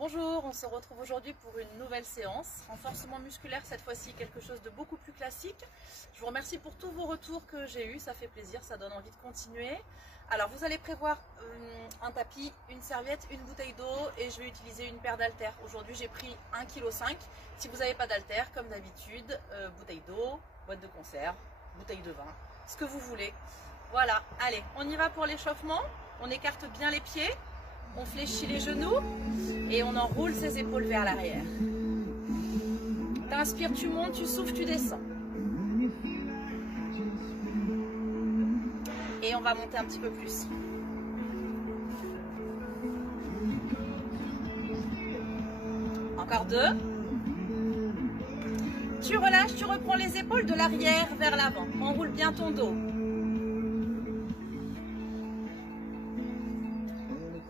Bonjour, on se retrouve aujourd'hui pour une nouvelle séance, renforcement musculaire, cette fois-ci quelque chose de beaucoup plus classique. Je vous remercie pour tous vos retours que j'ai eus, ça fait plaisir, ça donne envie de continuer. Alors vous allez prévoir un tapis, une serviette, une bouteille d'eau et je vais utiliser une paire d'haltères. Aujourd'hui j'ai pris 1,5 kg. Si vous n'avez pas d'haltères, comme d'habitude, bouteille d'eau, boîte de conserve, bouteille de vin, ce que vous voulez. Voilà, allez, on y va pour l'échauffement, on écarte bien les pieds. On fléchit les genoux et on enroule ses épaules vers l'arrière. T'inspires, tu montes, tu souffles, tu descends. Et on va monter un petit peu plus. Encore 2. Tu relâches, tu reprends les épaules de l'arrière vers l'avant. Enroule bien ton dos.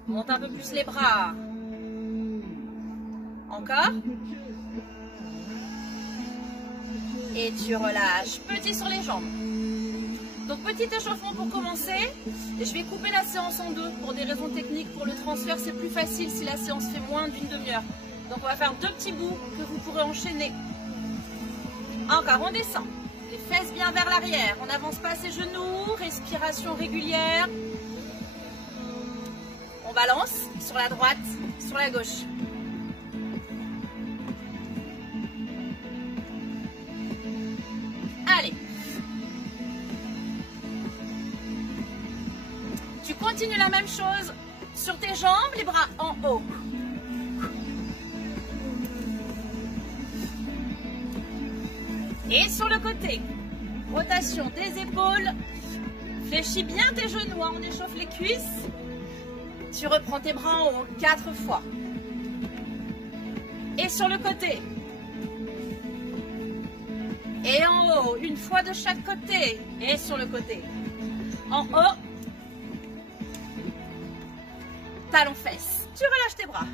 Monte un peu plus les bras. Encore. Et tu relâches. Petit sur les jambes. Donc petit échauffement pour commencer. Et je vais couper la séance en deux pour des raisons techniques. Pour le transfert, c'est plus facile si la séance fait moins d'une demi-heure. Donc on va faire 2 petits bouts que vous pourrez enchaîner. Encore, on descend. Les fesses bien vers l'arrière. On n'avance pas ses genoux. Respiration régulière. On balance sur la droite, sur la gauche. Allez. Tu continues la même chose sur tes jambes, les bras en haut. Et sur le côté. Rotation des épaules. Fléchis bien tes genoux, on échauffe les cuisses. Tu reprends tes bras en haut 4 fois. Et sur le côté. Et en haut, une fois de chaque côté. Et sur le côté. En haut. Talons fesses. Tu relâches tes bras.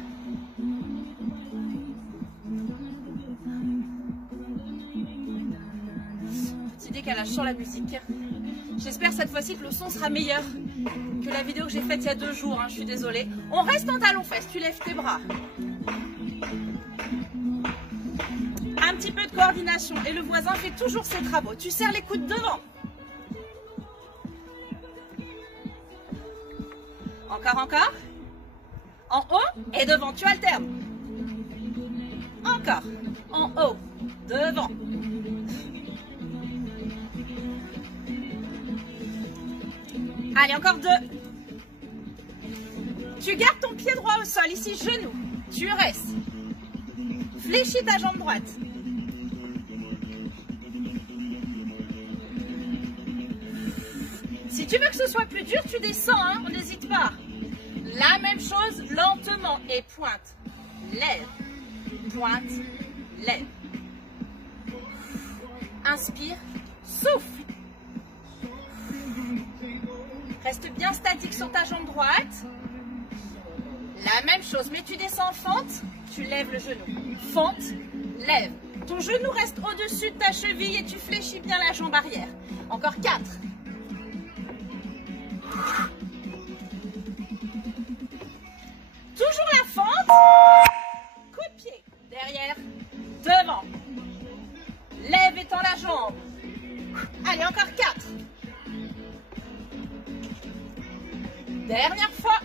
Petit décalage sur la musique. J'espère cette fois-ci que le son sera meilleur que la vidéo que j'ai faite il y a 2 jours, hein, je suis désolée. On reste en talons fesses, tu lèves tes bras. Un petit peu de coordination et le voisin fait toujours ses travaux. Tu serres les coudes devant. Encore. En haut et devant, tu alternes. Encore. En haut, devant. Allez, encore 2. Tu gardes ton pied droit au sol, ici, genou. Tu restes. Fléchis ta jambe droite. Si tu veux que ce soit plus dur, tu descends, hein, on n'hésite pas. La même chose, lentement. Et pointe, lève. Pointe, lève. Inspire, souffle. Reste bien statique sur ta jambe droite. La même chose, mais tu descends en fente, tu lèves le genou. Fente, lève. Ton genou reste au-dessus de ta cheville et tu fléchis bien la jambe arrière. Encore 4. Toujours la fente. Coup de pied. Derrière, devant. Lève et tends la jambe. Allez, encore 4. Dernière fois.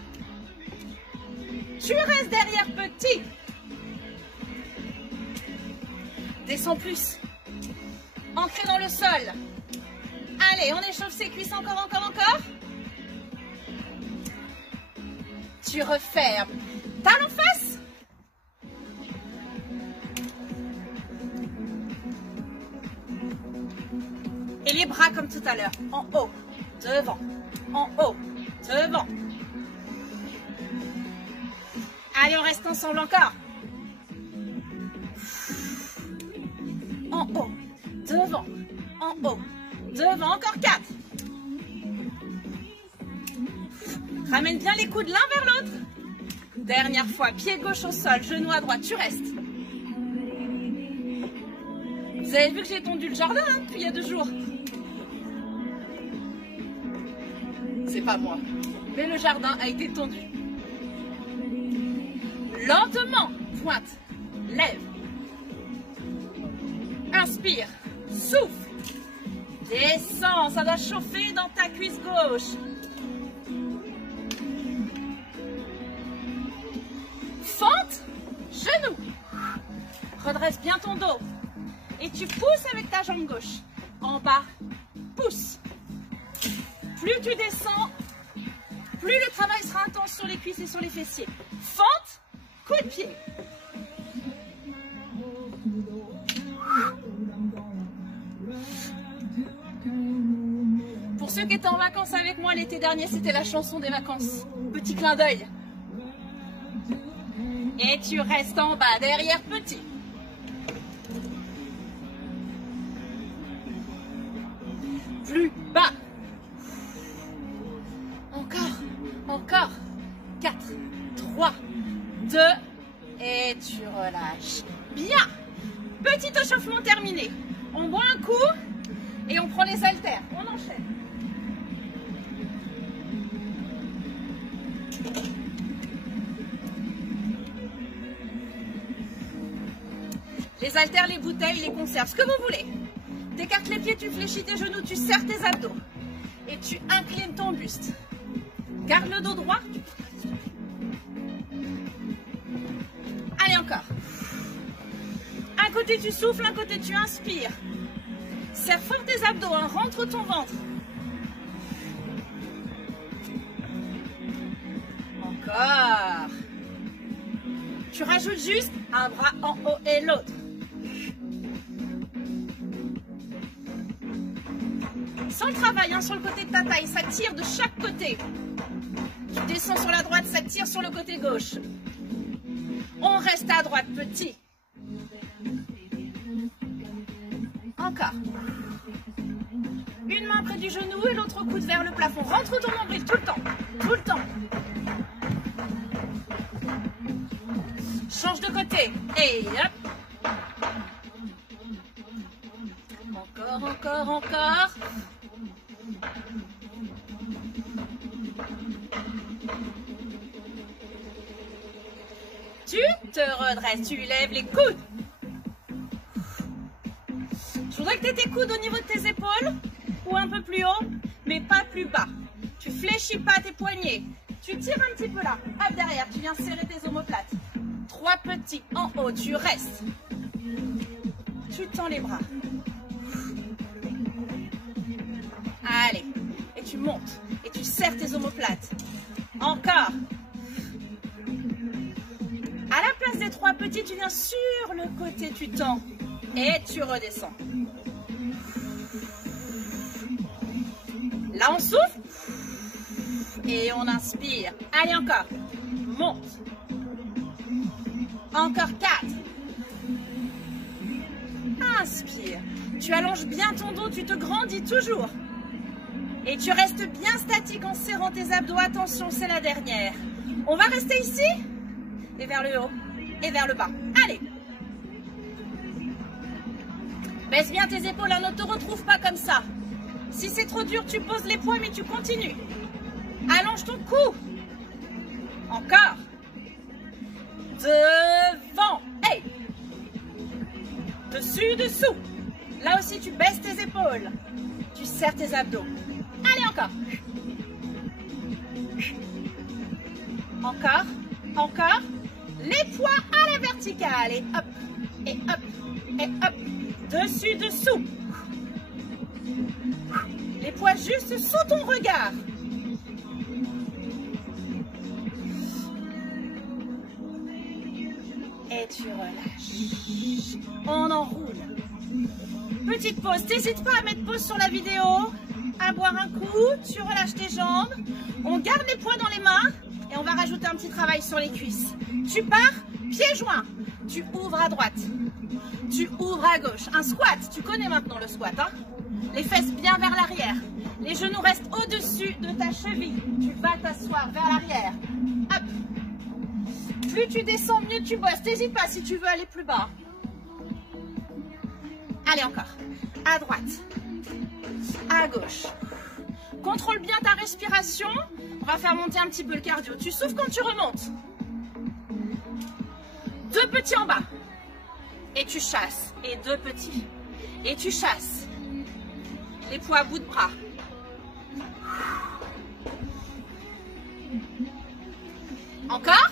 Tu restes derrière, petit. Descends plus. Ancré dans le sol. Allez, on échauffe ses cuisses encore. Tu refermes. Talons fesses. Et les bras comme tout à l'heure. En haut, devant. En haut, devant. Allez, on reste ensemble encore. En haut, devant, en haut, devant, encore 4. Ramène bien les coudes l'un vers l'autre. Dernière fois, pied gauche au sol, genou à droite, tu restes. Vous avez vu que j'ai tondu le jardin hein, depuis il y a 2 jours. C'est pas moi, mais le jardin a été tondu. Lentement, pointe, lève. Inspire, souffle. Descends, ça doit chauffer dans ta cuisse gauche. Fente, genou. Redresse bien ton dos. Et tu pousses avec ta jambe gauche. En bas, pousse. Plus tu descends, plus le travail sera intense sur les cuisses et sur les fessiers. Fente, coup de pied. Pour ceux qui étaient en vacances avec moi l'été dernier, c'était la chanson des vacances. Petit clin d'œil. Et tu restes en bas, derrière petit. Plus bas. Encore. 4, 3, 2, et tu relâches. Bien. Petit échauffement terminé. On boit un coup et on prend les haltères. On enchaîne. Les haltères, les bouteilles, les conserves, ce que vous voulez. T'écartes les pieds, tu fléchis tes genoux, tu serres tes abdos. Et tu inclines ton buste. Garde le dos droit. Allez, encore. Un côté tu souffles, un côté tu inspires. Serre fort tes abdos, hein, rentre ton ventre. Encore. Tu rajoutes juste un bras en haut et l'autre. Sans le travail, hein, sur le côté de ta taille, ça tire de chaque côté. Tu descends sur la droite, ça tire sur le côté gauche. On reste à droite, petit. Encore. Une main près du genou et l'autre coude vers le plafond. Rentre ton nombril tout le temps. Tout le temps. Change de côté. Et hop. Encore. Tu te redresses, tu lèves les coudes. Je voudrais que tu aies tes coudes au niveau de tes épaules ou un peu plus haut, mais pas plus bas. Tu fléchis pas tes poignets. Tu tires un petit peu là. Hop, derrière, tu viens serrer tes omoplates. 3 petits en haut, tu restes. Tu tends les bras. Allez, et tu montes. Et tu serres tes omoplates. Encore. À la place des 3 petits, tu viens sur le côté, tu tends. Et tu redescends. Là, on souffle. Et on inspire. Allez, encore. Monte. Encore 4. Inspire. Tu allonges bien ton dos, tu te grandis toujours. Et tu restes bien statique en serrant tes abdos. Attention, c'est la dernière. On va rester ici. Et vers le haut. Et vers le bas. Allez. Baisse bien tes épaules, hein, ne te retrouve pas comme ça. Si c'est trop dur, tu poses les poings, mais tu continues. Allonge ton cou. Encore. Devant. Hey. Dessus, dessous. Là aussi, tu baisses tes épaules. Tu serres tes abdos. Allez, encore. Encore. Les poids à la verticale. Et hop, et hop, et hop. Dessus, dessous. Les poids juste sous ton regard. Et tu relâches. On enroule. Petite pause. N'hésite pas à mettre pause sur la vidéo. À boire un coup. Tu relâches tes jambes. On garde les poids dans les mains. Et on va rajouter un petit travail sur les cuisses. Tu pars, pieds joints. Tu ouvres à droite. Tu ouvres à gauche. Un squat. Tu connais maintenant le squat, hein? Les fesses bien vers l'arrière. Les genoux restent au-dessus de ta cheville. Tu vas t'asseoir vers l'arrière. Hop. Plus tu descends, mieux tu bosses. N'hésite pas si tu veux aller plus bas. Allez, encore. À droite. À gauche. Contrôle bien ta respiration. On va faire monter un petit peu le cardio. Tu souffles quand tu remontes. 2 petits en bas. Et tu chasses. Et 2 petits. Et tu chasses. Les poids à bout de bras. Encore.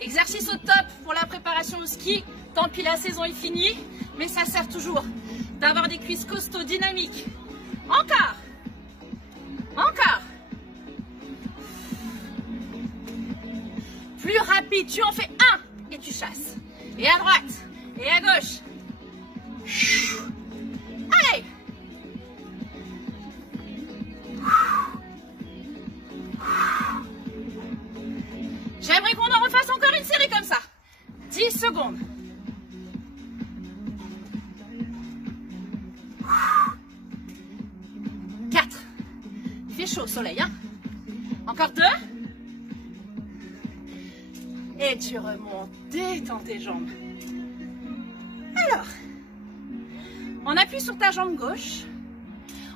Exercice au top pour la préparation au ski. Tant pis, la saison est finie, mais ça sert toujours d'avoir des cuisses costauds, dynamiques. Encore. Encore. Plus rapide, tu en fais 1 et tu chasses. Et à droite, et à gauche. Allez. J'aimerais qu'on en refasse encore une série comme ça. 10 secondes. Il fait chaud au soleil, hein? Encore 2. Et tu remontes, détends tes jambes. Alors, on appuie sur ta jambe gauche.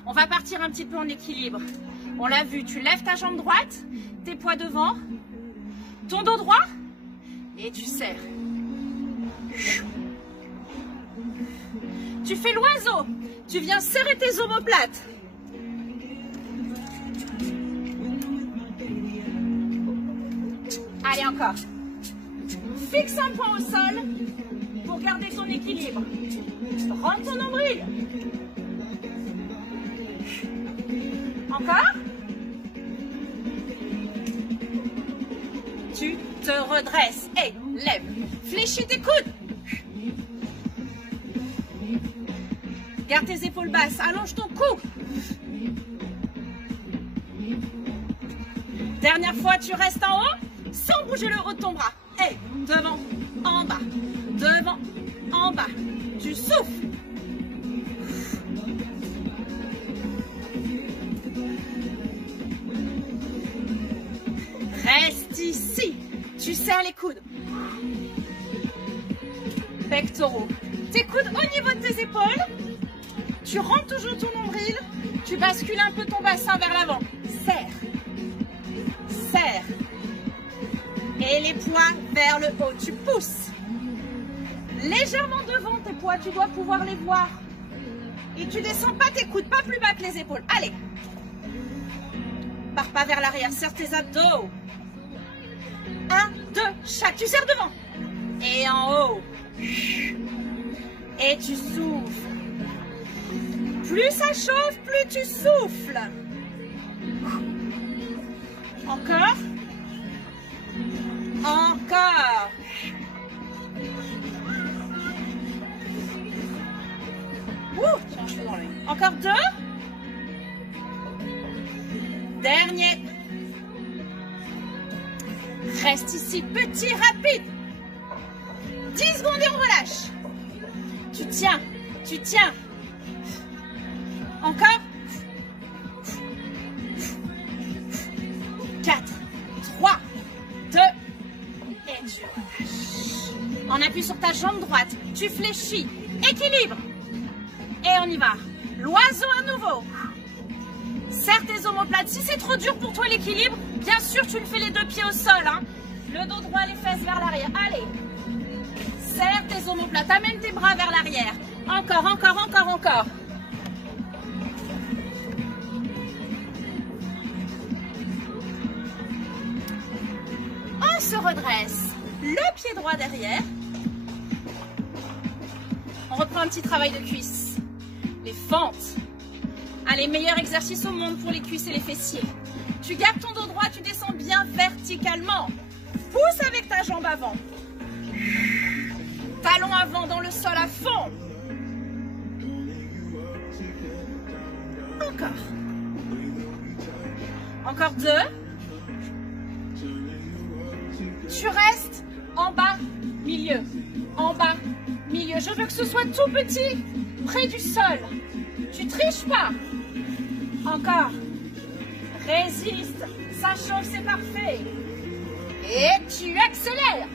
On va partir un petit peu en équilibre. On l'a vu, tu lèves ta jambe droite, tes poids devant, ton dos droit, et tu serres. Tu fais l'oiseau. Tu viens serrer tes omoplates. Allez, encore. Fixe un point au sol pour garder ton équilibre. Rentre ton nombril. Encore. Tu te redresses et lève. Fléchis tes coudes. Garde tes épaules basses. Allonge ton cou. Dernière fois, tu restes en haut sans bouger le haut de ton bras. Et devant, en bas. Devant, en bas. Tu souffles. Reste ici. Tu serres les coudes. Pectoraux. Tes coudes au niveau de tes épaules. Tu rentres toujours ton nombril. Tu bascules un peu ton bassin vers l'avant. Serre. Serre. Et les poings vers le haut. Tu pousses. Légèrement devant tes poids. Tu dois pouvoir les voir. Et tu descends pas tes coudes. Pas plus bas que les épaules. Allez. Pars pas vers l'arrière. Serre tes abdos. 1, 2, chaque. Tu serres devant. Et en haut. Et tu souffles. Plus ça chauffe, plus tu souffles. Encore. Encore. Ouh, j'ai un cheveu dans l'œil. Encore 2. Dernier. Reste ici, petit, rapide. 10 secondes et on relâche. Tu tiens, tu tiens. Encore. 4, 3, 2, et tu relâches. On appuie sur ta jambe droite. Tu fléchis. Équilibre. Et on y va. L'oiseau à nouveau. Serre tes omoplates. Si c'est trop dur pour toi l'équilibre, bien sûr tu le fais les 2 pieds au sol. Hein. Le dos droit, les fesses vers l'arrière. Allez. Serre tes omoplates. Amène tes bras vers l'arrière. Encore, encore, encore, encore. On se redresse. Le pied droit derrière. On reprend un petit travail de cuisses. Les fentes. Allez, meilleur exercice au monde pour les cuisses et les fessiers. Tu gardes ton dos droit, tu descends bien verticalement. Pousse avec ta jambe avant. Talon avant dans le sol à fond. Encore. Encore 2. Tu restes en bas, milieu. En bas, milieu. Je veux que ce soit tout petit, près du sol. Tu triches pas. Encore. Résiste. Ça chauffe, c'est parfait. Et tu accélères.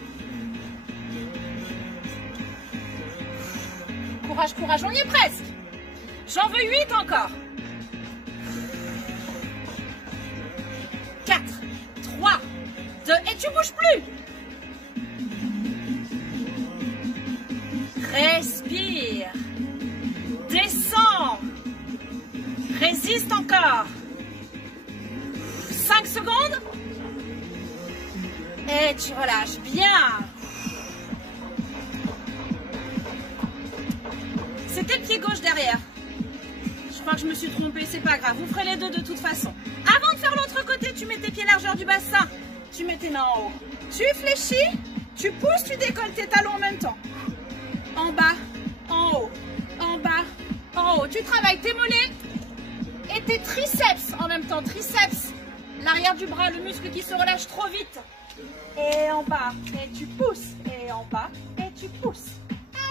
Courage, courage, on y est presque. J'en veux 8 encore. 4, 3, 2, et tu bouges plus. Résiste encore. 5 secondes. Et tu relâches bien. C'était le pied gauche derrière. Je crois que je me suis trompée, c'est pas grave. Vous ferez les deux de toute façon. Avant de faire l'autre côté, tu mets tes pieds largeur du bassin. Tu mets tes mains en haut. Tu fléchis, tu pousses, tu décolles tes talons en même temps. En bas, en haut, en bas, en haut. Tu travailles tes mollets et tes triceps en même temps. Triceps, l'arrière du bras, le muscle qui se relâche trop vite. Et en bas, et tu pousses. Et en bas, et tu pousses.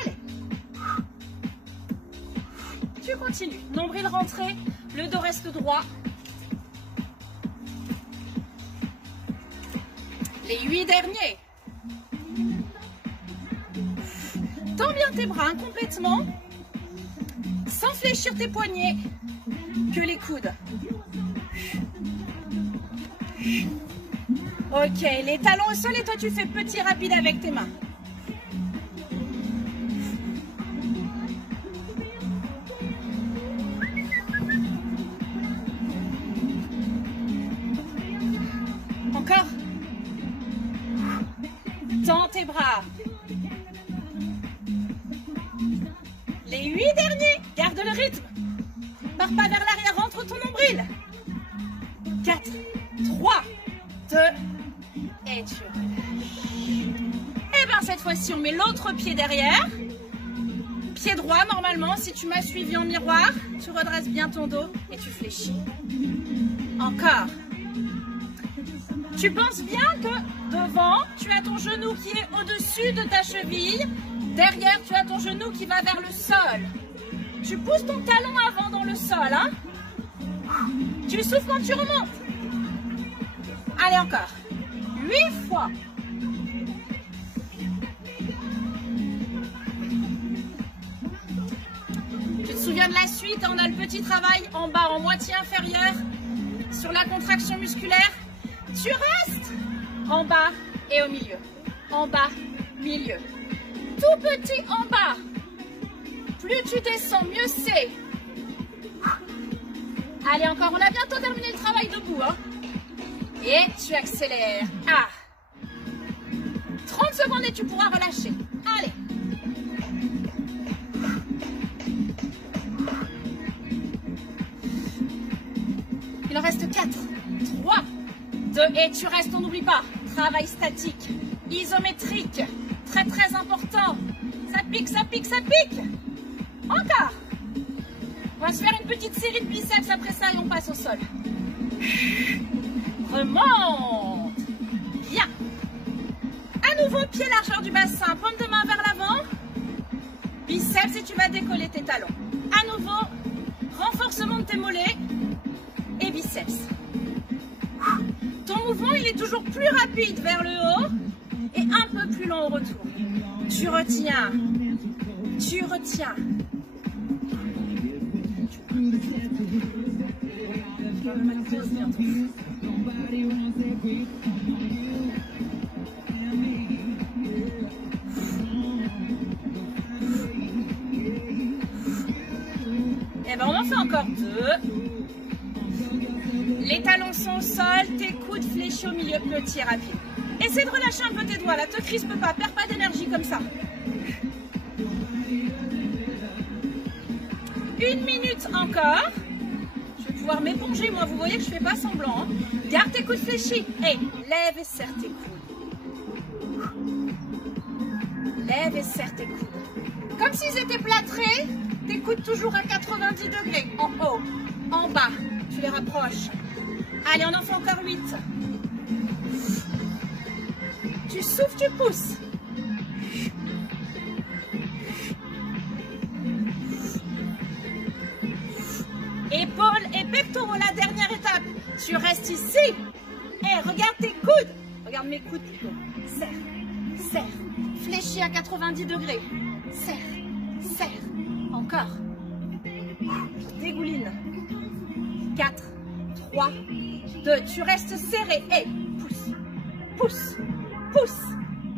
Allez. Tu continues. Nombril rentré, le dos reste droit. Les 8 derniers. Tends bien tes bras complètement, sans fléchir tes poignets, que les coudes. Ok, les talons au sol et toi tu fais petit rapide avec tes mains. Encore. Tends tes bras. Les 8 derniers. Garde le rythme. Pars pas vers l'arrière, rentre ton nombril. 4, 3, 2, et tu relâches. Et bien cette fois-ci, on met l'autre pied derrière. Pied droit normalement. Si tu m'as suivi en miroir, tu redresses bien ton dos et tu fléchis. Encore. Tu penses bien que devant, tu as ton genou qui est au-dessus de ta cheville. Derrière, tu as ton genou qui va vers le sol. Tu pousses ton talon avant dans le sol. Hein? Tu souffles quand tu remontes. Allez, encore. 8 fois. Tu te souviens de la suite? On a le petit travail en bas, en moitié inférieure, sur la contraction musculaire. Tu restes en bas et au milieu. En bas, milieu. Tout petit en bas. Plus tu descends, mieux c'est. Allez, encore. On a bientôt terminé le travail debout. Hein. Et tu accélères. 30 secondes et tu pourras relâcher. Allez. Il en reste 4, 3, 2 et tu restes, on n'oublie pas. Travail statique, isométrique, très très important. Ça pique, ça pique, ça pique. Encore. On va se faire une petite série de biceps après ça et on passe au sol. Remonte. Bien. À nouveau, pied largeur du bassin, paume de main vers l'avant. Biceps et tu vas décoller tes talons. À nouveau, renforcement de tes mollets et biceps. Ton mouvement, il est toujours plus rapide vers le haut et un peu plus lent au retour. Tu retiens. Tu retiens. Et ben on en fait encore 2. Les talons sont au sol, tes coudes fléchis au milieu, petit rapide. Essaie de relâcher un peu tes doigts là, te crispe pas, perds pas d'énergie comme ça. 1 minute encore. Je vais pouvoir m'éponger, moi vous voyez que je fais pas semblant. Hein. Garde tes coudes fléchis. Et lève et serre tes coudes. Lève et serre tes coudes. Comme s'ils étaient plâtrés, tes coudes toujours à 90 degrés. En haut, en bas, tu les rapproches. Allez, on en fait encore 8. Tu souffles, tu pousses. Épaules et pectoraux, la dernière étape. Tu restes ici. Et regarde tes coudes. Regarde mes coudes plutôt. Serre, serre. Fléchis à 90 degrés. Serre, serre. Encore. Dégouline. 4, 3, 2. Tu restes serré. Et pousse, pousse, pousse.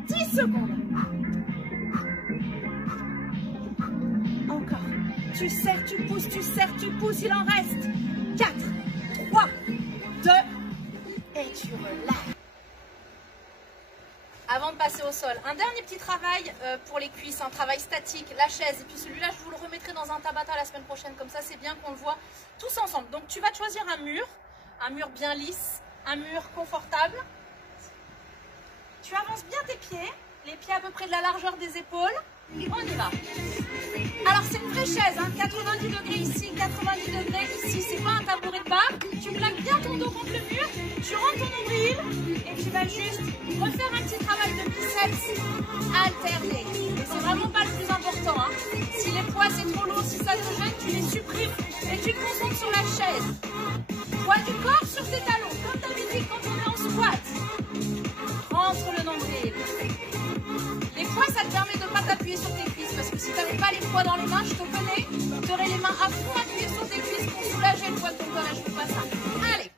10 secondes. Encore. Tu serres, tu pousses, il en reste. 4, Relax. Avant de passer au sol, un dernier petit travail pour les cuisses, un travail statique, la chaise. Et puis celui-là, je vous le remettrai dans un Tabata la semaine prochaine. Comme ça, c'est bien qu'on le voit tous ensemble. Donc, tu vas te choisir un mur bien lisse, un mur confortable. Tu avances bien tes pieds, les pieds à peu près de la largeur des épaules. On y va. Alors, c'est une vraie chaise, hein, 90 degrés ici, 90 degrés ici. C'est pas un tabouret de bar. Tu plaques bien ton dos contre le mur, tu rentres ton nombril et tu vas juste refaire un petit travail de biceps alterné. Et c'est vraiment pas le plus important. Hein. Si les poids c'est trop lourd, si ça te gêne, tu les supprimes et tu te concentres sur la chaise. Poids du corps sur tes talons, comme d'habitude quand on est en squat. Rentre le nombril. Les poids, ça te permet de ne pas t'appuyer sur tes cuisses parce que si tu n'avais pas les poids dans les mains, je te connais, tu aurais les mains à fond appuyées sur tes cuisses pour soulager le poids de ton corps et je ne veux pas ça. Allez.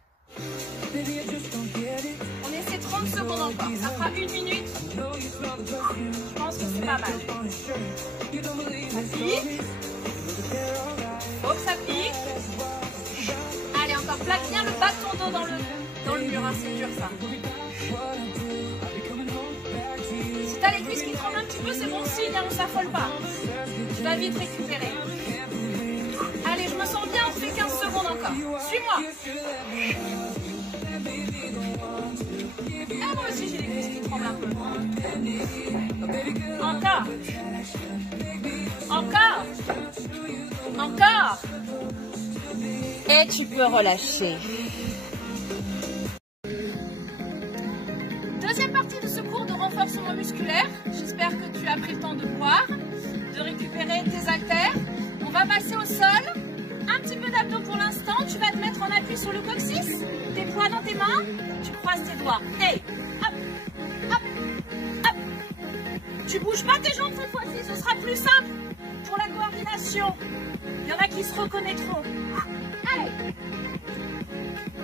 On essaie 30 secondes encore. Ça fera 1 minute. Je pense que c'est pas mal. Ça pique. Faut que ça pique. Allez, encore. Plaque bien le bas de ton dos dans le mur. Hein. C'est dur ça. Si tu as les cuisses qui tremblent un petit peu, c'est bon signe. Hein, on ne s'affole pas. Tu vas vite récupérer. Allez, je me sens bien. On fait 15 secondes encore. Suis-moi. Ah, moi aussi j'ai les cuisses qui tremblent un peu. Encore. Encore. Encore. Et tu peux relâcher. Deuxième partie de ce cours de renforcement musculaire. J'espère que tu as pris le temps de boire, de récupérer tes haltères. On va passer au sol. Un petit peu d'abdos pour l'instant. Tu vas te mettre en appui sur le coccyx. Tes poids dans tes mains. Tu croises tes doigts. Hey, hop, hop, hop. Tu bouges pas tes jambes cette fois-ci. Ce sera plus simple pour la coordination. Il y en a qui se reconnaîtront. Allez.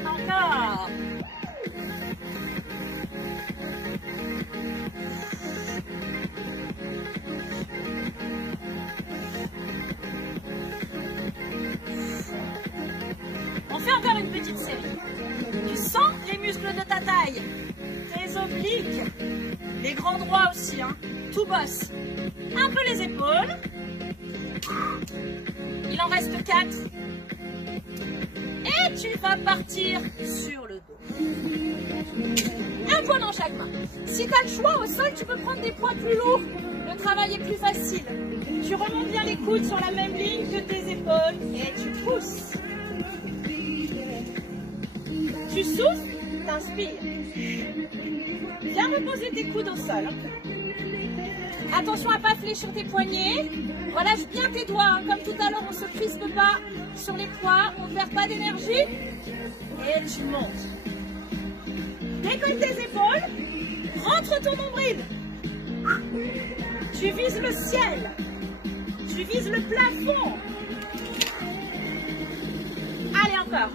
Encore. On fait encore une petite série. Tu sens les muscles de ta taille, tes obliques, les grands droits aussi, hein. Tout bosse. Un peu les épaules. Il en reste 4. Et tu vas partir sur le dos. Un poids dans chaque main. Si tu as le choix au sol, tu peux prendre des poids plus lourds. Le travail est plus facile. Tu remontes bien les coudes sur la même ligne que tes épaules et tu pousses. Tu souffles, t'inspires. Viens reposer tes coudes au sol. Attention à ne pas fléchir tes poignets. Relâche bien tes doigts. Hein. Comme tout à l'heure, on ne se crispe pas sur les poids. On ne perd pas d'énergie. Et tu montes. Décolle tes épaules. Rentre ton nombril. Tu vises le ciel. Tu vises le plafond. Allez, encore.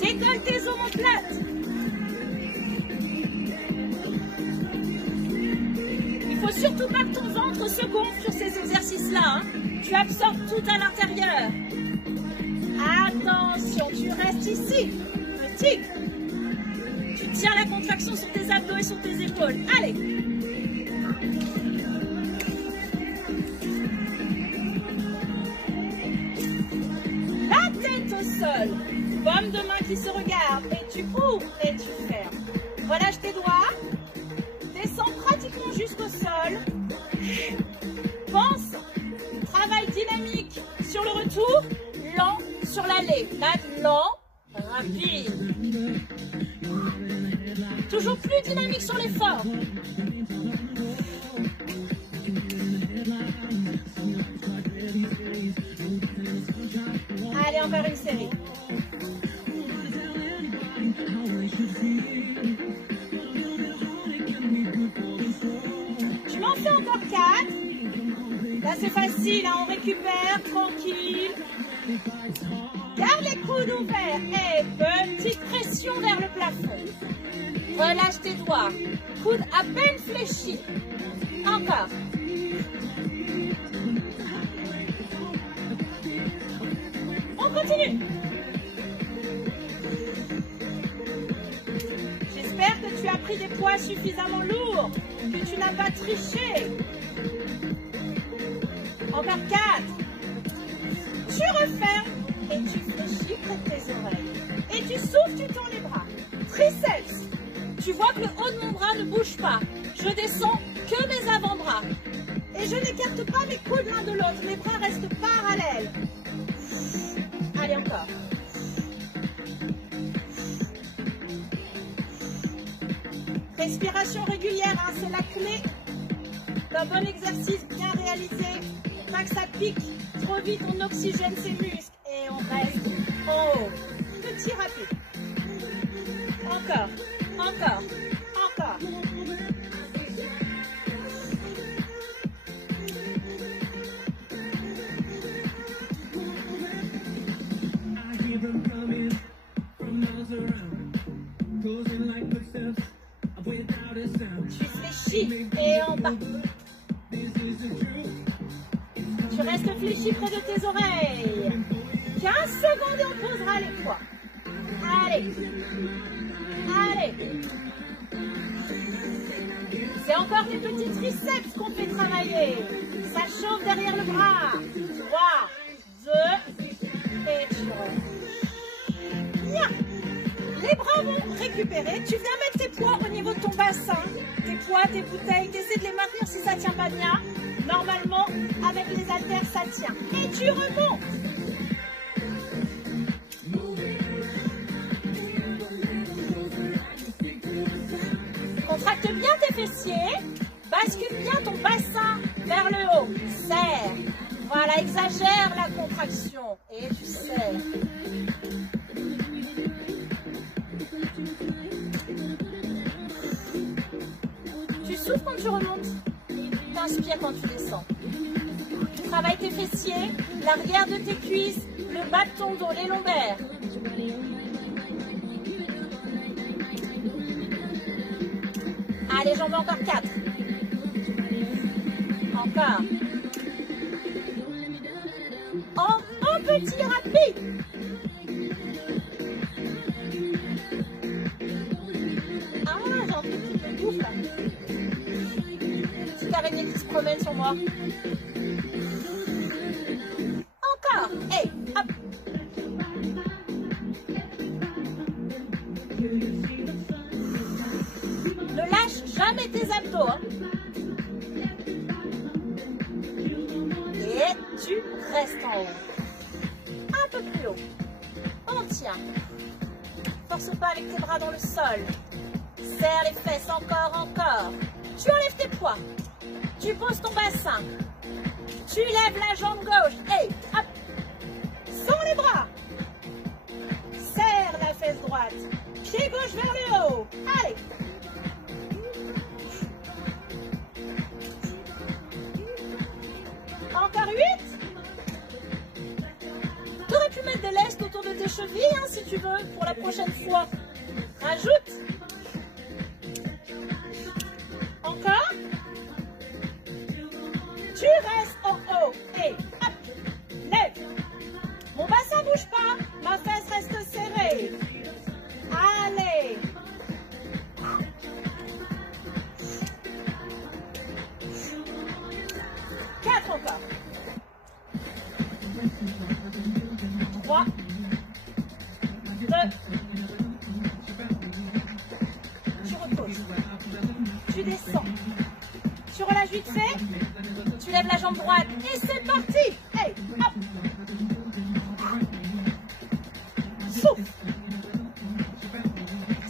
Décolle tes omoplates. Il ne faut surtout pas que ton ventre se gonfle sur ces exercices-là. Hein. Tu absorbes tout à l'intérieur. Attention, tu restes ici. Petit. Tu tiens la contraction sur tes abdos et sur tes épaules. Allez. La tête au sol. Paume de main qui se regarde. Et tu ouvres et tu fermes. Relâche tes doigts. Descends pratiquement jusqu'au sol. Pense. Travail dynamique sur le retour. Lent sur l'aller. Là, lent, rapide. Toujours plus dynamique sur l'effort. Allez, encore une série. Tu m'en fais encore 4. Là, c'est facile, hein, on récupère, tranquille. Garde les coudes ouverts et petite pression vers le plafond. Relâche tes doigts. Coude à peine fléchis. Encore. On continue. pris des poids suffisamment lourds, que tu n'as pas triché. Encore 4. Tu refermes et tu fléchis près de tes oreilles. Et tu souffles, tu tends les bras. Triceps. Tu vois que le haut de mon bras ne bouge pas. Je descends que mes avant-bras. Et je n'écarte pas mes coudes l'un de l'autre. Mes bras restent parallèles. Allez, encore. Respiration régulière, hein, c'est la clé d'un bon exercice bien réalisé. Pas que ça pique trop vite, on oxygène ses muscles et on reste en haut. Petit rapide. Encore, encore, encore. Tu fléchis et en bas. Tu restes fléchi près de tes oreilles. 15 secondes et on posera les poids. Allez. Allez. C'est encore les petits triceps qu'on fait travailler. Ça chauffe derrière le bras. 3, 2, et tu relâches. Bien. Les bras vont récupérer. Tu viens mettre tes poids au niveau de ton bassin. Tes poids, tes bouteilles. Tu essaies de les maintenir si ça ne tient pas bien. Normalement, avec les haltères, ça tient. Et tu remontes. Contracte bien tes fessiers. Bascule bien ton bassin vers le haut. Serre. Voilà, exagère la contraction. Et tu serres. Tu souffles quand tu remontes. T'inspires quand tu descends. Tu travailles tes fessiers, l'arrière de tes cuisses, le bas de ton dos, les lombaires. Allez, j'en veux encore 4. Encore. En petit rapide. Ah, j'ai un petit peu de bouffe là. Petite araignée qui se promène sur moi. Encore. Hey, hop. Ne lâche jamais tes abdos. Hein. Et tu restes en haut. Un peu plus haut. On tient. Force pas avec tes bras dans le sol. Serre les fesses, encore, encore. Tu enlèves tes poids. Tu poses ton bassin. Tu lèves la jambe gauche. Hey, hop. Sans les bras. Serre la fesse droite. Pied gauche vers le haut. Allez. Encore 8. Tu aurais pu mettre des lestes autour de tes chevilles hein, si tu veux pour la prochaine fois. Rajoute. Encore. Tu restes en haut. Et hop. Lève. Mon bassin bouge pas. Ma fesse reste serrée. Allez. Quatre encore. 3, 2, tu reposes, tu descends, tu relâches vite fait, tu lèves la jambe droite et c'est parti. Hey, hop. Souffle.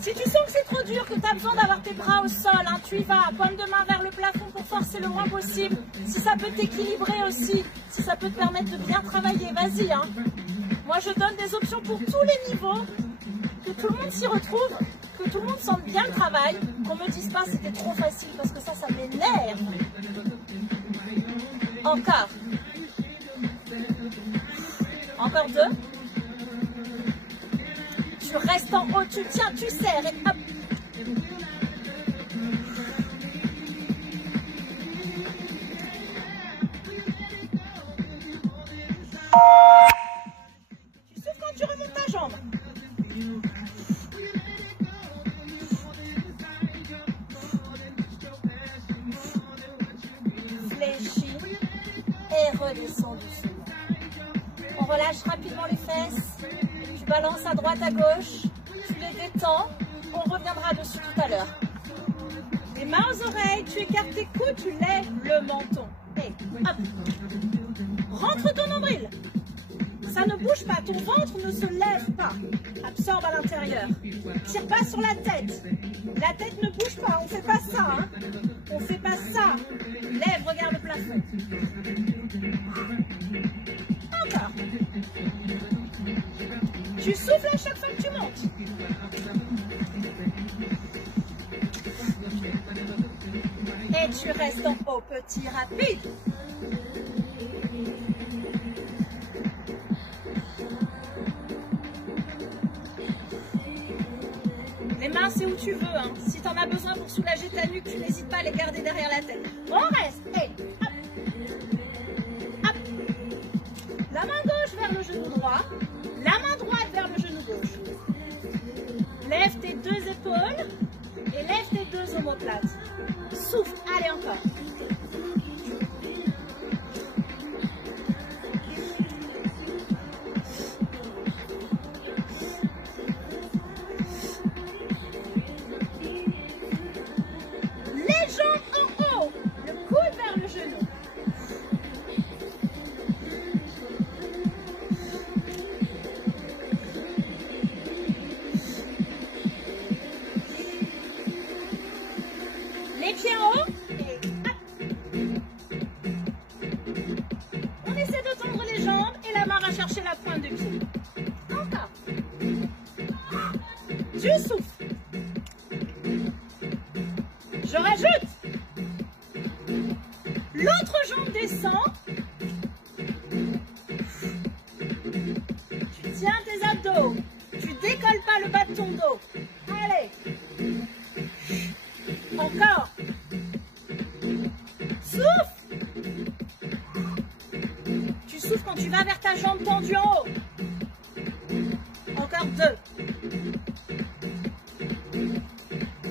Si tu sens que c'est trop dur, que tu as besoin d'avoir tes bras au sol, hein, tu y vas, pointe de main vers le plafond pour forcer le moins possible. Si ça peut t'équilibrer aussi, si ça peut te permettre de bien travailler, vas-y. Hein. Moi, je donne des options pour tous les niveaux, que tout le monde s'y retrouve, que tout le monde sente bien le travail, qu'on me dise pas c'était trop facile, parce que ça m'énerve. Encore. Encore 2. Tu restes en haut, tu tiens, tu serres et hop. Tu souffles quand tu remontes ta jambe. descends doucement. On relâche rapidement les fesses. Tu balances à droite, à gauche. Tu les détends. On reviendra dessus tout à l'heure. Les mains aux oreilles. Tu écartes tes coudes. Tu lèves le menton. Et hop. Rentre ton nombril. Ça ne bouge pas. Ton ventre ne se lève pas. Absorbe à l'intérieur. Tire pas sur la tête. La tête ne bouge pas. On ne fait pas ça. Hein. On ne fait pas ça. Lève, regarde le plafond. Encore. Tu souffles à chaque fois que tu montes. Et tu restes en haut, petit rapide. Les mains, c'est où tu veux. Hein. Si tu en as besoin pour soulager ta nuque, tu n'hésites pas à les garder derrière la tête. On reste. Et hop. Hop. La main gauche vers le genou droit. La main droite vers le genou gauche. Lève tes deux épaules et lève tes deux omoplates. Souffle. Allez, encore. Les pieds en haut et hop. On essaie de tendre les jambes et la main va chercher la pointe de pied. Encore. Tu souffles. Je rajoute. L'autre jambe descend. Tu tiens tes abdos. Tu décolles pas le bas de ton dos. Allez. Encore. Souffle. Tu souffles quand tu vas vers ta jambe tendue en haut. Encore 2.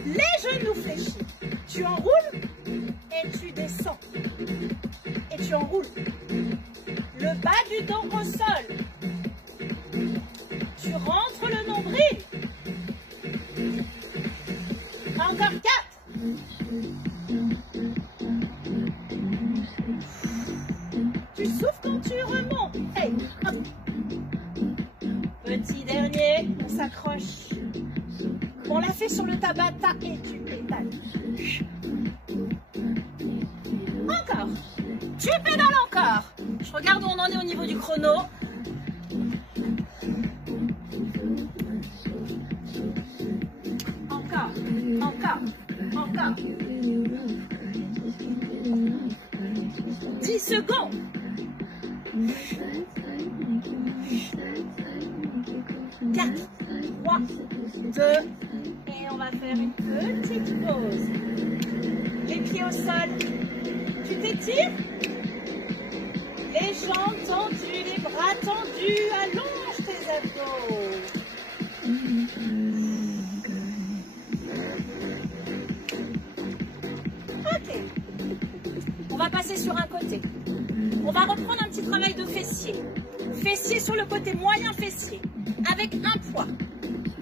Les genoux fléchis. Tu enroules et tu descends. Et tu enroules. Le bas du dos au sol. Tu rentres le nombril. Encore 4. Tu souffles quand tu remontes. Hey, hop. Petit dernier, on s'accroche. On l'a fait sur le tabata et tu pédales. Encore. Tu pédales encore. Je regarde où on en est au niveau du chrono. Encore. Encore. Encore. 10 secondes. 4, 3, 2, et on va faire une petite pause. Les pieds au sol. Tu t'étires. Les jambes tendues, les bras tendus. Allonge tes abdos. Ok. On va passer sur un côté. On va reprendre un petit travail de fessier. Fessier sur le côté moyen fessier. Avec un poids.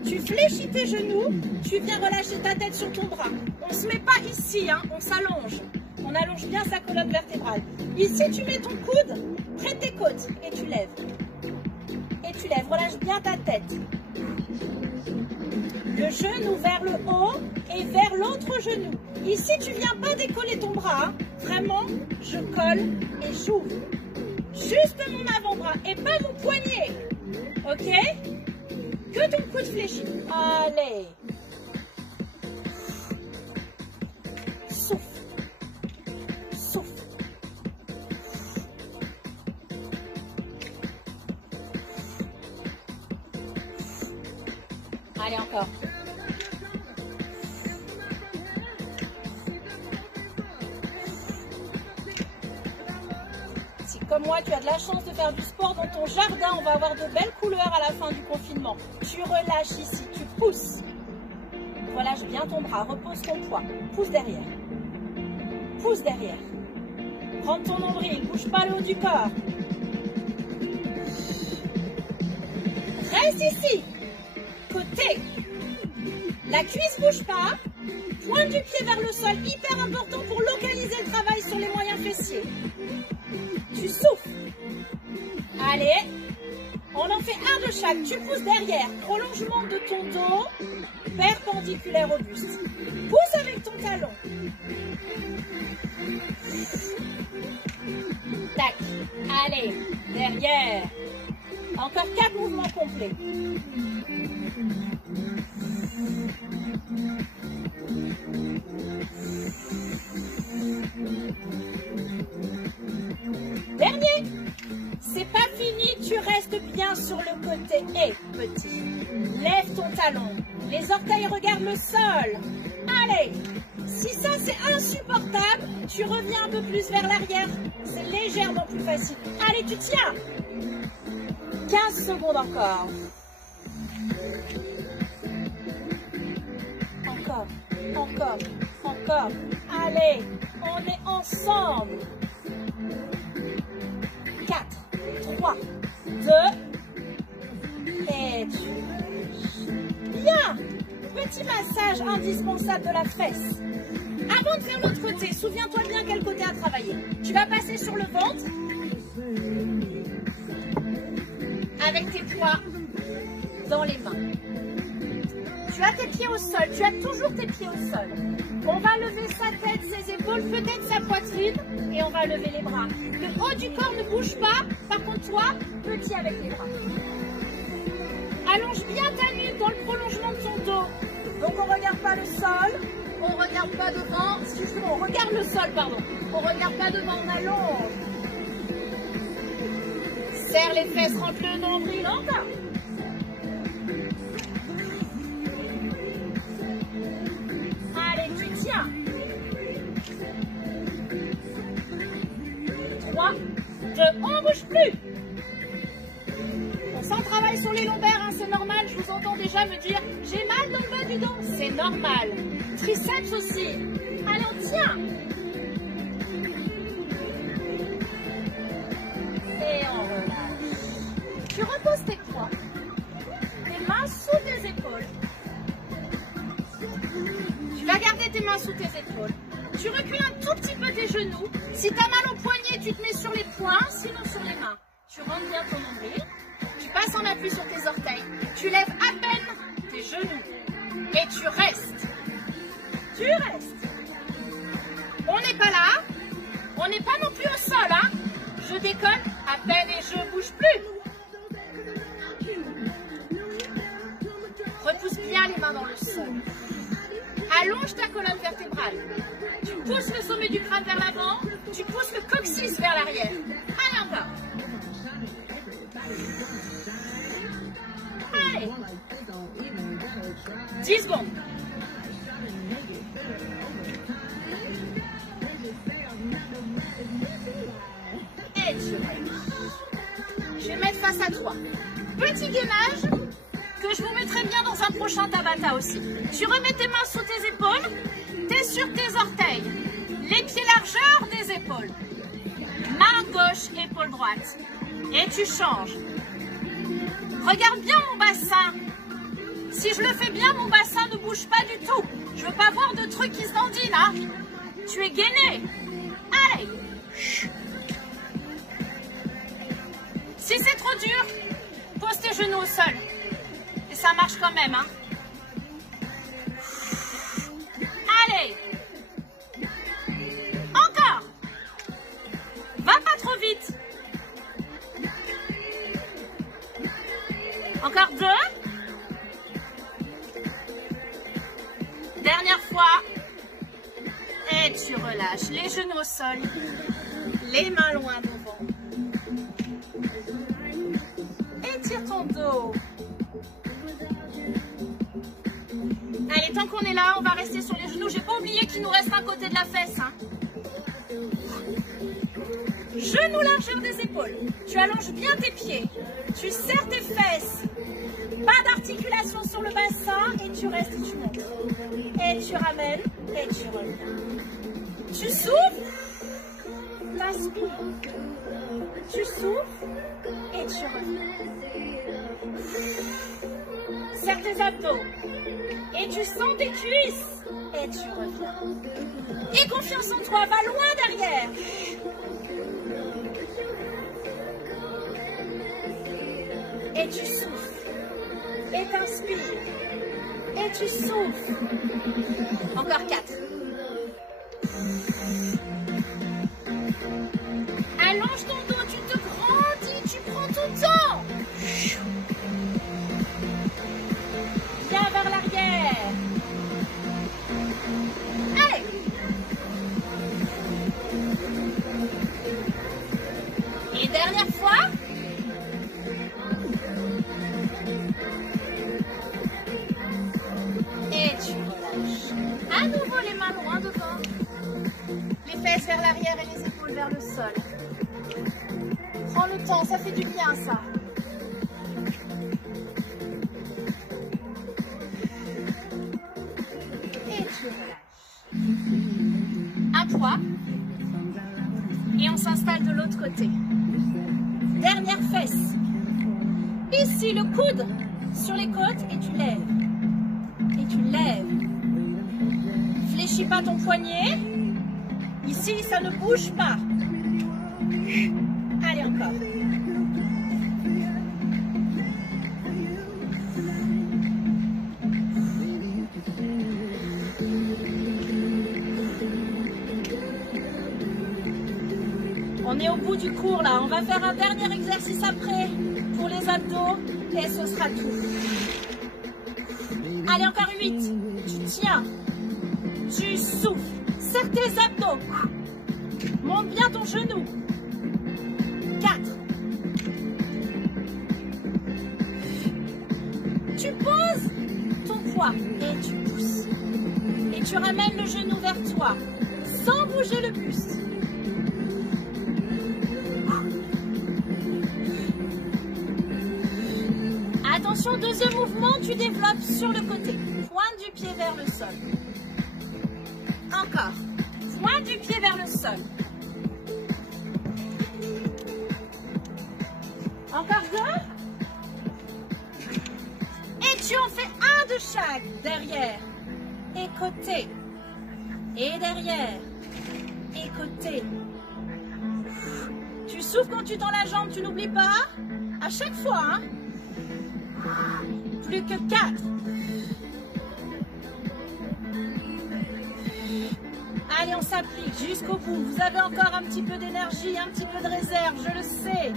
Tu fléchis tes genoux. Tu viens relâcher ta tête sur ton bras. On ne se met pas ici, hein, on s'allonge. On allonge bien sa colonne vertébrale. Ici, tu mets ton coude près de tes côtes et tu lèves. Et tu lèves. Relâche bien ta tête. Le genou vers le haut et vers l'autre genou. Ici, tu viens pas décoller ton bras. Hein. Vraiment, je colle et j'ouvre. Juste mon avant-bras et pas mon poignet. Ok? Que ton coude fléchit. Allez. Souffle. Souffle. Allez, encore. Si comme moi, tu as de la chance de faire du sport dans ton jardin, on va avoir de belles couleurs à la fin du confinement. Tu relâches ici, tu pousses. Relâche bien ton bras, repose ton poids. Pousse derrière. Pousse derrière. Prends ton nombril, bouge pas le haut du corps. reste ici. Côté. La cuisse bouge pas. Pointe du pied vers le sol, hyper important pour localiser le travail sur les moyens fessiers. Tu souffles. Allez. On en fait un de chaque. Tu pousses derrière. Prolongement de ton dos. Perpendiculaire au buste. Pousse avec ton talon. Tac. Allez. Derrière. Encore 4 mouvements complets. Dernier. C'est pas fini, tu restes bien sur le côté. Et petit. Lève ton talon. Les orteils regardent le sol. Allez. Si ça c'est insupportable, tu reviens un peu plus vers l'arrière. C'est légèrement plus facile. Allez, tu tiens. 15 secondes encore. Encore, encore, encore. Allez, on est ensemble. 4, 3, 2, et tu... Bien. Petit massage indispensable de la fesse. Avant de faire l'autre côté, souviens-toi bien quel côté à travailler. Tu vas passer sur le ventre. Avec tes poids dans les mains. Tu as tes pieds au sol, tu as toujours tes pieds au sol. On va lever sa tête, ses épaules, peut-être sa poitrine, et on va lever les bras. Le haut du corps ne bouge pas, par contre toi, petit avec les bras. Allonge bien ta nuque dans le prolongement de ton dos. Donc on ne regarde pas le sol, on ne regarde pas devant, excuse-moi, on regarde le sol, pardon. On ne regarde pas devant, on allonge. Serre les fesses, rentre le nombril, encore. Allez, tu tiens. 3, 2, on bouge plus. On s'en travaille sur les lombaires, hein, c'est normal. Je vous entends déjà me dire, j'ai mal dans le bas du dos. C'est normal. Triceps aussi. Allez, on tient. Et on relâche. Tu reposes tes poids. Tes mains sous tes épaules. Tu vas garder tes mains sous tes épaules. Tu recules un tout petit peu tes genoux. Si tu as mal au poignet, tu te mets sur les poings, sinon sur les mains. Tu rentres bien ton nombril. Tu passes en appui sur tes orteils. Tu lèves à peine tes genoux. Et tu restes. Tu restes. On n'est pas là. On n'est pas non plus au sol, hein. Je décolle à peine et je bouge plus. Repousse bien les mains dans le sol. Allonge ta colonne vertébrale. Tu pousses le sommet du crâne vers l'avant. Tu pousses le coccyx vers l'arrière. Allez, encore. Allez. 10 secondes. Et tu relâches. Je vais mettre face à toi. Petit gainage que je vous mettrai bien dans un prochain Tabata aussi. Tu remets tes mains sous tes épaules. Tu es sur tes orteils. Les pieds largeur des épaules. Main gauche, épaule droite. Et tu changes. Regarde bien mon bassin. Si je le fais bien, mon bassin ne bouge pas du tout. Je veux pas voir de trucs qui se dandinent, hein. Tu es gainé. Allez. Si c'est trop dur, pose tes genoux au sol. Et ça marche quand même, hein. Allez. Encore. Va pas trop vite. Encore 2. Dernière fois. Et tu relâches les genoux au sol. Les mains loin devant. Étire ton dos. Allez, tant qu'on est là, on va rester sur les genoux. J'ai pas oublié qu'il nous reste un côté de la fesse, hein. Genoux largeur des épaules. Tu allonges bien tes pieds. Tu serres tes fesses. Pas d'articulation sur le bassin. Et tu restes et tu montes. Et tu ramènes. Et tu reviens. Tu souffles. T'inspires. Tu souffles. Et tu reviens. Serre tes abdos. Et tu sens tes cuisses. Et tu reviens. Et confiance en toi, va loin derrière. Et tu souffles. Et t'inspires. Et tu souffles. Encore 4. Allonge ton dos, tu te grandis, tu prends ton temps. Viens vers l'arrière. Allez. Et dernière fois. Et tu relâches. À nouveau les mains loin devant. Les fesses vers l'arrière et les épaules vers le sol. Prends le temps, ça fait du bien ça. Et tu relâches. À poids. Et on s'installe de l'autre côté. Dernière fesse. Ici le coude sur les côtes et tu lèves. Et tu lèves. Fléchis pas ton poignet. Ici ça ne bouge pas. Allez, encore. On est au bout du cours là. On va faire un dernier exercice après pour les abdos et ce sera tout. Allez, encore 8. Tu tiens. Tu souffles. Serre tes abdos. Monte bien ton genou. 4. Tu poses ton poids et tu pousses. Et tu ramènes le genou vers toi sans bouger le buste. Attention, deuxième mouvement, tu développes sur le côté. Pointe du pied vers le sol. Encore. Pointe du pied vers le sol. Encore 2. Et tu en fais un de chaque. Derrière. Et côté. Et derrière. Et côté. Tu souffles quand tu tends la jambe, tu n'oublies pas. À chaque fois, hein. Plus que 4. Allez, on s'applique jusqu'au bout. Vous avez encore un petit peu d'énergie, un petit peu de réserve, je le sais.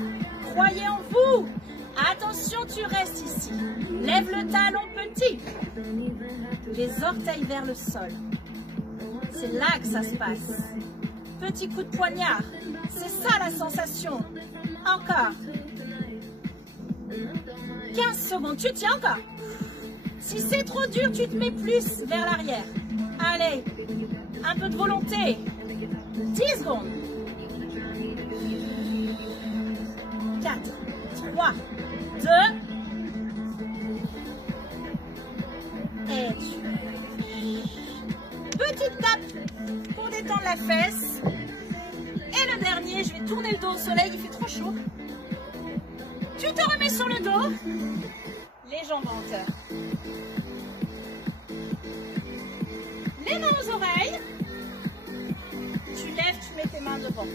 Croyez en vous. Attention, tu restes ici. Lève le talon petit. Les orteils vers le sol. C'est là que ça se passe. Petit coup de poignard. C'est ça la sensation. Encore. 15 secondes. Tu tiens encore. Si c'est trop dur, tu te mets plus vers l'arrière. Allez. Un peu de volonté. 10 secondes. 4, 3, 2. Et tu... Petite tape pour détendre la fesse. Et le dernier, je vais tourner le dos au soleil, il fait trop chaud. Tu te remets sur le dos. Les jambes en hauteur. Les mains aux oreilles. Tu lèves, tu mets tes mains devant.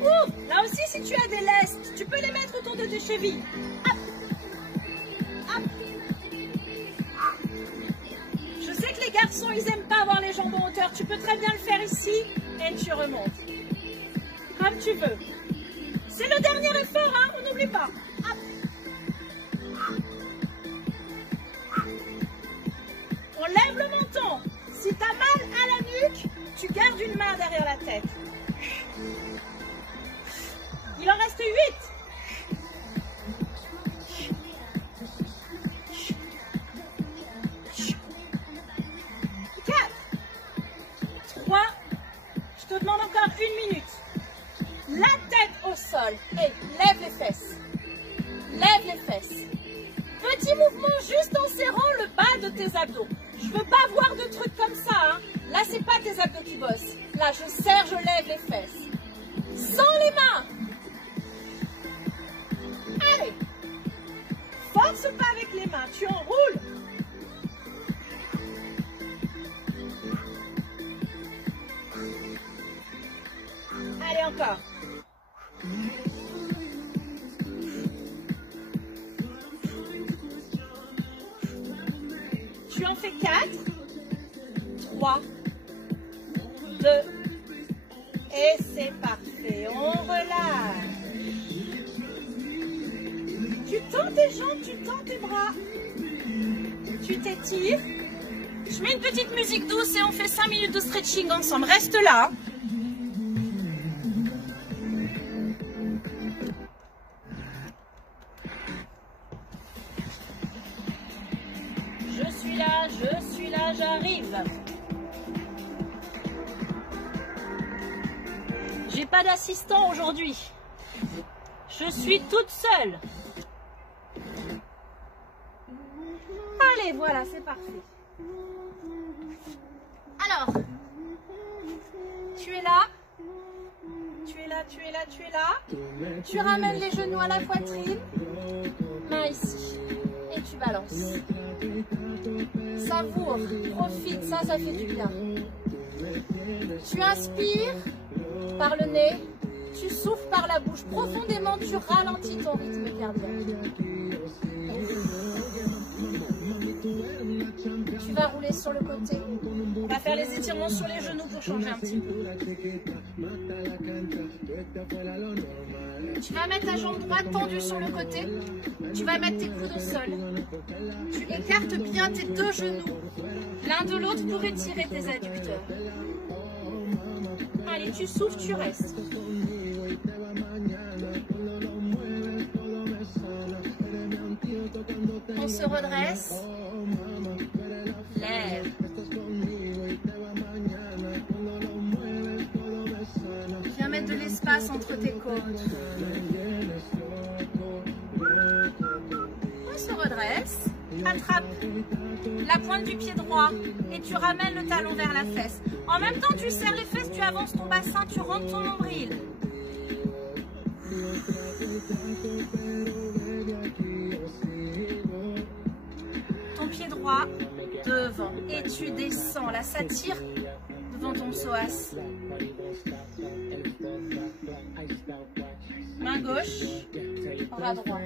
Ouh, là aussi, si tu as des lestes, tu peux les mettre autour de tes chevilles. Hop. Hop. Je sais que les garçons, ils n'aiment pas avoir les jambes en hauteur. Tu peux très bien le faire ici et tu remontes. Comme tu veux. C'est le dernier effort, hein, on n'oublie pas. Hop. On lève le menton. Si tu as mal à la nuque, tu gardes une main derrière la tête. Il en reste 8. 4. 3. Je te demande encore 1 minute. La tête au sol. Et lève les fesses. Lève les fesses. Petit mouvement juste en serrant le bas de tes abdos. Je ne veux pas voir de trucs comme ça. Hein. Là, c'est pas tes abdos qui bossent. Là, je serre, je lève les fesses. Sans les mains. Allez. forces pas avec les mains, tu enroules. Allez, encore. Tu en fais 4, 3, 2, et c'est parfait. On relâche. Tu tends tes jambes, tu tends tes bras. Tu t'étires. Je mets une petite musique douce et on fait 5 minutes de stretching ensemble. Reste là. Je suis là, j'arrive. J'ai pas d'assistant aujourd'hui. Je suis toute seule. Allez, voilà, c'est parfait. Alors, tu es là. Tu es là, tu es là, tu es là. Tu ramènes les genoux à la poitrine. Main ici. Et tu balances. Savoure, profite, ça fait du bien. Tu inspires par le nez, tu souffles par la bouche. Profondément, tu ralentis ton rythme cardiaque. Tu vas rouler sur le côté. On va faire les étirements sur les genoux pour changer un petit peu. Tu vas mettre ta jambe droite tendue sur le côté. Tu vas mettre tes coudes au sol. Tu écartes bien tes deux genoux, l'un de l'autre pour étirer tes adducteurs. Allez, tu souffles, tu restes. On se redresse. Lève. Viens mettre de l'espace entre tes côtes. On se redresse. Attrape la pointe du pied droit et tu ramènes le talon vers la fesse. En même temps, tu serres les fesses, tu avances ton bassin, tu rentres ton nombril. Ton pied droit devant et tu descends. Là, ça tire devant ton psoas. Main gauche, bras droit.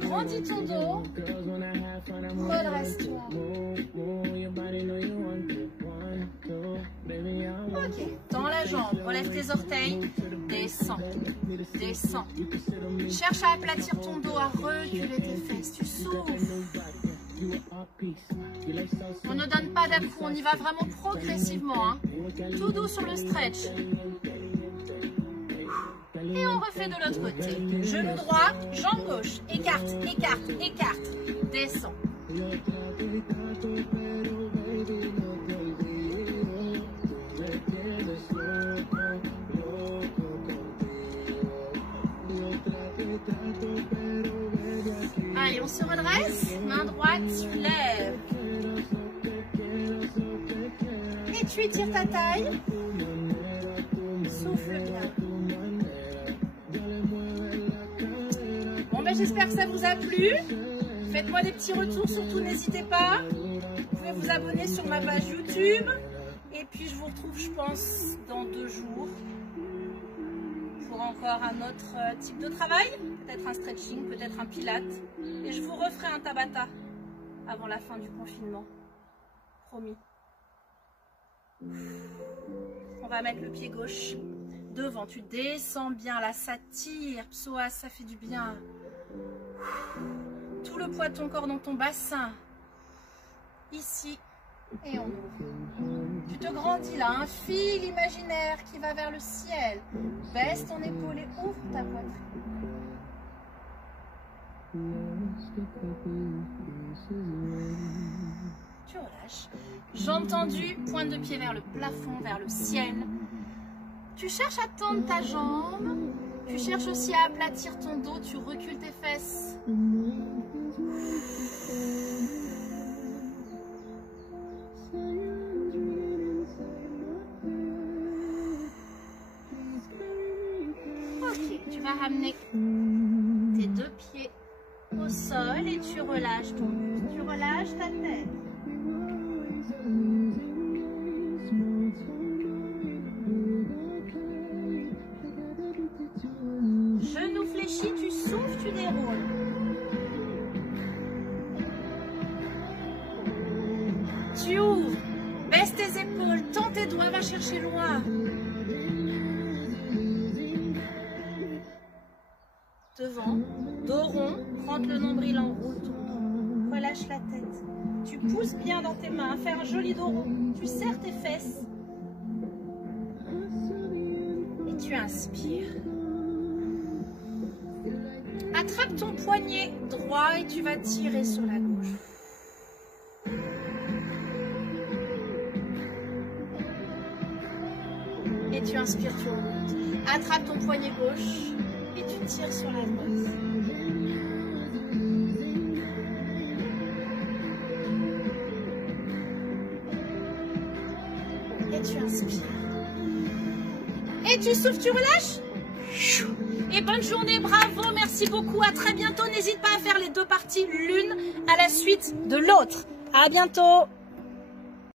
Grandis ton dos. Redresse-toi. Ok, dans la jambe, relève tes orteils. Descends, descends. Cherche à aplatir ton dos, à reculer tes fesses. Tu souffles. On ne donne pas d'à-coup, on y va vraiment progressivement. Hein. Tout doux sur le stretch. Et on refait de l'autre côté. Genou droit, jambe gauche. Écarte, écarte, écarte. Descends. Allez, on se redresse. Main droite, tu lèves. Et tu étires ta taille. Souffle bien. Bon, ben j'espère que ça vous a plu. Faites-moi des petits retours, surtout n'hésitez pas. Vous pouvez vous abonner sur ma page YouTube. Et puis je vous retrouve, je pense, dans 2 jours. Pour encore un autre type de travail, peut-être un stretching, peut-être un pilate, et je vous referai un tabata avant la fin du confinement, promis. On va mettre le pied gauche devant, tu descends bien, là ça tire, psoas, ça fait du bien. Tout le poids de ton corps dans ton bassin, ici, et on ouvre. Tu te grandis là, un fil imaginaire qui va vers le ciel. Baisse ton épaule et ouvre ta poitrine. Tu relâches. Jambes tendues, pointe de pied vers le plafond, vers le ciel. Tu cherches à tendre ta jambe. Tu cherches aussi à aplatir ton dos. Tu recules tes fesses. Ok, tu vas ramener tes 2 pieds au au sol et tu relâches ton buste. Tu relâches ta tête. Genou fléchi, tu souffles, tu déroules. Tu ouvres, baisse tes épaules, tends tes doigts, va chercher loin. Devant, dos rond, rentre le nombril en roule ton dos. Relâche la tête. Tu pousses bien dans tes mains, fais un joli dos rond. Tu serres tes fesses. Et tu inspires. Attrape ton poignet droit et tu vas tirer sur la gauche. Et tu inspires, tu remontes. Attrape ton poignet gauche et tu tires sur la droite. Et tu inspires. Et tu souffles, tu relâches. Et bonne journée, bravo, merci beaucoup, à très bientôt. N'hésite pas à faire les deux parties l'une à la suite de l'autre. À bientôt.